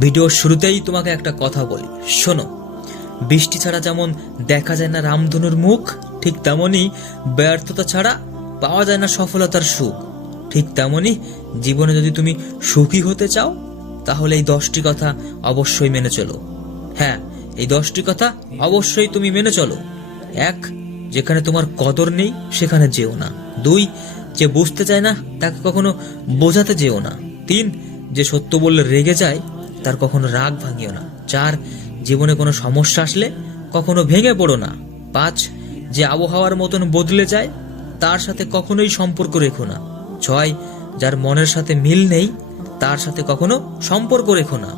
ভিডিওর শুরুতেই তোমাকে একটা কথা বলি, শোনো। বৃষ্টি ছাড়া যেমন দেখা যায় না রামধনুর মুখ, ঠিক তেমনি ব্যর্থতা ছাড়া পাওয়া যায় না সফলতার সুখ। ঠিক তেমনি জীবনে যদি তুমি সুখী হতে চাও, তাহলে এই 10টি কথা অবশ্যই মেনে চলো। হ্যাঁ, এই 10টি কথা অবশ্যই তুমি মেনে চলো। 1, যেখানে তোমার কদর নেই সেখানে যেও না। 2, যে বুঝতে চায় না তাকে কখনো বোঝাতে যেও না। 3, যে সত্য বললে রেগে যায় তার কখনো রাগ ভাঙিও না। 4, জীবনে কোনো সমস্যা আসলে কখনো ভেঙে পড়ো না। 5, যে আবহাওয়ার মতন বদলে যায় তার সাথে কখনোই সম্পর্ক রেখো না। 6, যার মনের সাথে মিল নেই তার সাথে কখনো সম্পর্ক রেখো না।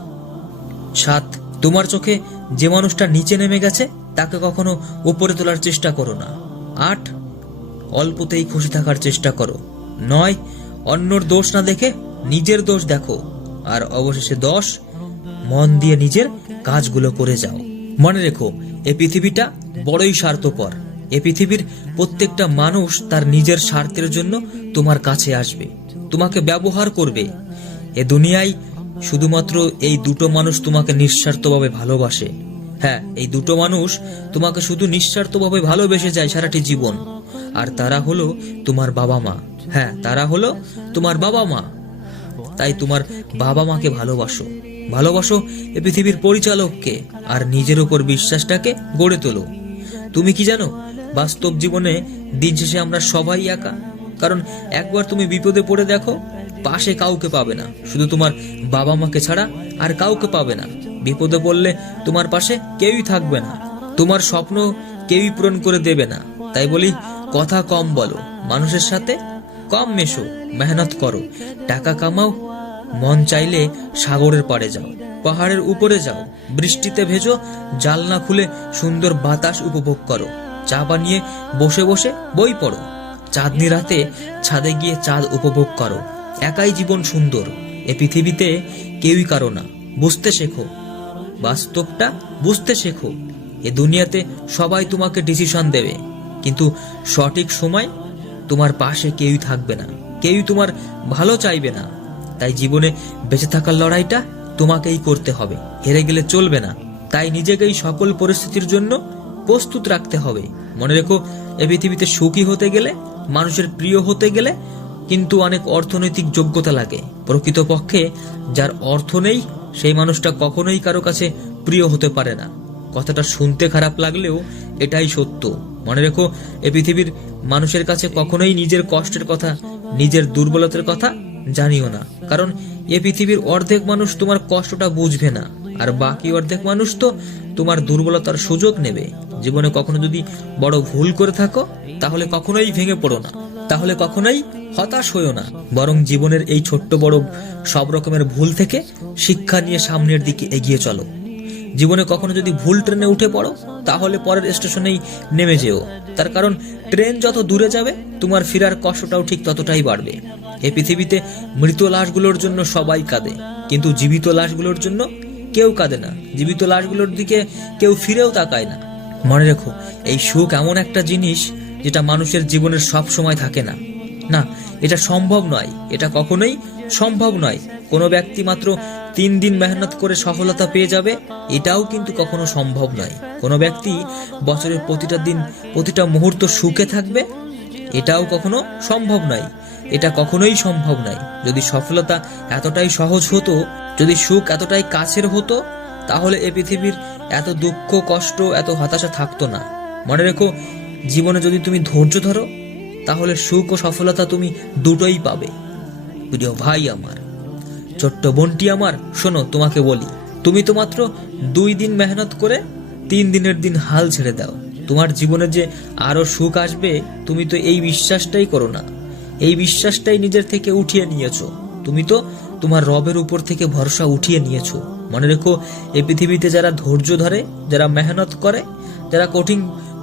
7, তোমার চোখে যে মানুষটা নিচে নেমে গেছে তাকে কখনো উপরে তোলার চেষ্টা করো না। 8, অল্পতেই খুশি থাকার চেষ্টা করো। 9, অন্যর দোষ না দেখে নিজের দোষ দেখো। আর অবশেষে 10, মন দিয়ে নিজের কাজগুলো করে যাও। মনে রেখো, এই পৃথিবীটা বড়ই স্বার্থপর। এই পৃথিবীর প্রত্যেকটা মানুষ তার নিজের স্বার্থের জন্য তোমার কাছে আসবে, তোমাকে ব্যবহার করবে। এ দুনিয়ায় শুধুমাত্র এই দুটো মানুষ তোমাকে নিঃস্বার্থভাবে ভালোবাসে। হ্যাঁ, এই দুটো মানুষ তোমাকে শুধু নিঃস্বার্থভাবে ভালোবেসে যায় সারাটি জীবন। আর তারা হলো তোমার বাবা মা। হ্যাঁ, তারা হলো তোমার বাবা মা। তাই তোমার বাবা মাকে ভালোবাসো, ভালোবাসো এ পৃথিবীর পরিচালককে, আর নিজের উপর বিশ্বাসটাকে গড়ে তোলো। তুমি কি জানো, বাস্তব জীবনে দিন শেষে আমরা সবাই একা। কারণ একবার তুমি বিপদে পড়ে দেখো, পাশে কাউকে পাবে না, শুধু তোমার বাবা মাকে ছাড়া আর কাউকে পাবে না। বিপদে পড়লে তোমার পাশে কেউই থাকবে না, তোমার স্বপ্ন কেউই পূরণ করে দেবে না। তাই বলি, কথা কম বলো, মানুষের সাথে কম মেশো, মেহনত করো, টাকা কামাও, মন চাইলে সাগরের পাড়ে যাও, পাহাড়ের উপরে যাও, বৃষ্টিতে ভেজো, জানলা খুলে সুন্দর বাতাস উপভোগ করো, চা বানিয়ে বসে বসে বই পড়ো, চাঁদনি রাতে ছাদে গিয়ে চাঁদ উপভোগ করো। একাই জীবন সুন্দর, এ পৃথিবীতে কেউই কারো না। বুঝতে শেখো, বাস্তবটা বুঝতে শেখো। এ দুনিয়াতে সবাই তোমাকে ডিসিশন দেবে, কিন্তু সঠিক সময় তোমার পাশে কেউই থাকবে না, কেউই তোমার ভালো চাইবে না। তাই জীবনে বেঁচে থাকার লড়াইটা তোমাকেই করতে হবে, হেরে গেলে চলবে না। তাই নিজেকেই সকল পরিস্থিতির জন্য প্রস্তুত রাখতে হবে। মনে রেখো, এ পৃথিবীতে সুখী হতে গেলে, মানুষের প্রিয় হতে গেলে কিন্তু অনেক অর্থনৈতিক যোগ্যতা লাগে। প্রকৃতপক্ষে যার অর্থ নেই সেই মানুষটা কখনোই কারো কাছে প্রিয় হতে পারে না। কথাটা শুনতে খারাপ লাগলেও এটাই সত্য। মনে রেখো, এ পৃথিবীর মানুষের কাছে কখনোই নিজের কষ্টের কথা, নিজের দুর্বলতার কথা জানিও না। কারণ এ পৃথিবীর অর্ধেক মানুষ তোমার কষ্টটা বুঝবে না, আর বাকি অর্ধেক মানুষ তো তোমার দুর্বলতার সুযোগ নেবে। জীবনে কখনো যদি বড় ভুল করে থাকো, তাহলে কখনোই ভেঙে পড়ো না, তাহলে কখনোই হতাশ হইও না। বরং জীবনের এই ছোট্ট বড় সব রকমের ভুল থেকে শিক্ষা নিয়ে সামনের দিকে এগিয়ে চলো। জীবনে কখনো যদি ভুল ট্রেনে উঠে পড়ো, তাহলে পরের স্টেশনেই নেমে যেও। তার কারণ ট্রেন যত দূরে যাবে, তোমার ফেরার কষ্টটাও ঠিক ততটাই বাড়বে। এই পৃথিবীতে মৃত লাশগুলোর জন্য সবাই কাঁদে, কিন্তু জীবিত লাশগুলোর জন্য কেউ কাঁদে না। জীবিত লাশগুলোর দিকে কেউ ফিরেও তাকায় না। মনে রেখো, এই সুখ এমন একটা জিনিস যেটা মানুষের জীবনের সব সময় থাকে না। না, এটা সম্ভব নয়, এটা কখনোই সম্ভব নয়। কোনো ব্যক্তি মাত্র 3 দিন মেহনত করে সফলতা পেয়ে যাবে, এটাও কিন্তু কখনো সম্ভব নয়। কোনো ব্যক্তি বছরের প্রতিটা দিন, প্রতিটা মুহূর্ত সুখে থাকবে, এটাও কখনো সম্ভব নয়। এটা কখনোই সম্ভব নয়। যদি সফলতা এতটাই সহজ হতো, যদি সুখ এতটাই কাছের হতো, তাহলে এ পৃথিবীর এত দুঃখ, কষ্ট, এত হতাশা থাকতো না। মনে রেখো, জীবনে যদি তুমি ধৈর্য ধরো, তাহলে সুখ ও সফলতা তুমি দুটোই পাবে। প্রিয় ভাই আমার, ছোট্ট বোনটি আমার, শোনো, তোমাকে বলি, তুমি তো মাত্র 2 দিন মেহনত করে 3 দিনের দিন হাল ছেড়ে দাও। তোমার জীবনে যে আরো সুখ আসবে, তুমি তো এই বিশ্বাসটাই করো না। এই বিশ্বাসটাই নিজের থেকে উঠিয়ে নিয়েছো। তুমি তো তোমার রবের উপর থেকে ভরসা উঠিয়ে নিয়েছো। মনে রেখো, এই পৃথিবীতে যারা ধৈর্য ধরে, যারা মেহনত করে, যারা কঠিন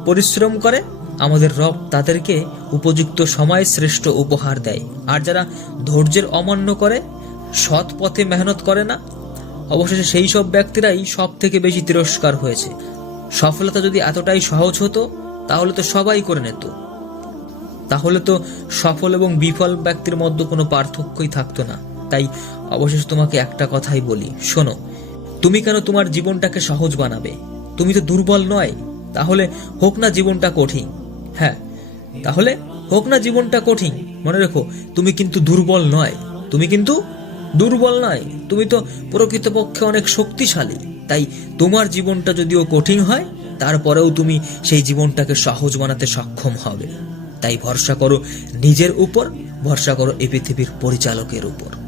পরিশ্রম করে, আমাদের রব তাদেরকে উপযুক্ত সময় শ্রেষ্ঠ উপহার দেয়। আর যারা ধৈর্যের অমান্য করে, সৎ পথে মেহনত করে না, অবশেষে সেই সব ব্যক্তিরাই সব থেকে বেশি তিরস্কার হয়েছে। সফলতা যদি এতটাই সহজ হতো, তাহলে তো সবাই করে নিত। তাহলে তো সফল এবং বিফল ব্যক্তির মধ্যে কোনো পার্থক্যই থাকতো না। তাই অবশেষে তোমাকে একটা কথাই বলি, শোনো, তুমি কেন তোমার জীবনটাকে সহজ বানাবে? তুমি তো দুর্বল নয়, তাহলে হোক না জীবনটা কঠিন। হ্যাঁ, তাহলে হোক না জীবনটা কঠিন। মনে রেখো, তুমি কিন্তু দুর্বল নয়, তুমি কিন্তু দুর্বল নয়, তুমি তো প্রকৃতপক্ষে অনেক শক্তিশালী। তাই তোমার জীবনটা যদিও কঠিন হয়, তারপরেও তুমি সেই জীবনটাকে সহজ বানাতে সক্ষম হবে। তাই ভরসা করো নিজের উপর, ভরসা করো এই পৃথিবীর পরিচালকের উপর।